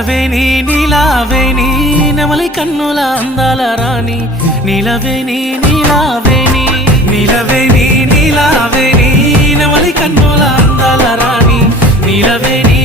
నిలవేని నీలావేని నెమలి కన్నుల అందాల రాణి నిలవేని నీలావేని నిలవేని నీలావేని నెమలి కన్నుల అందాల రాణి నిలవేని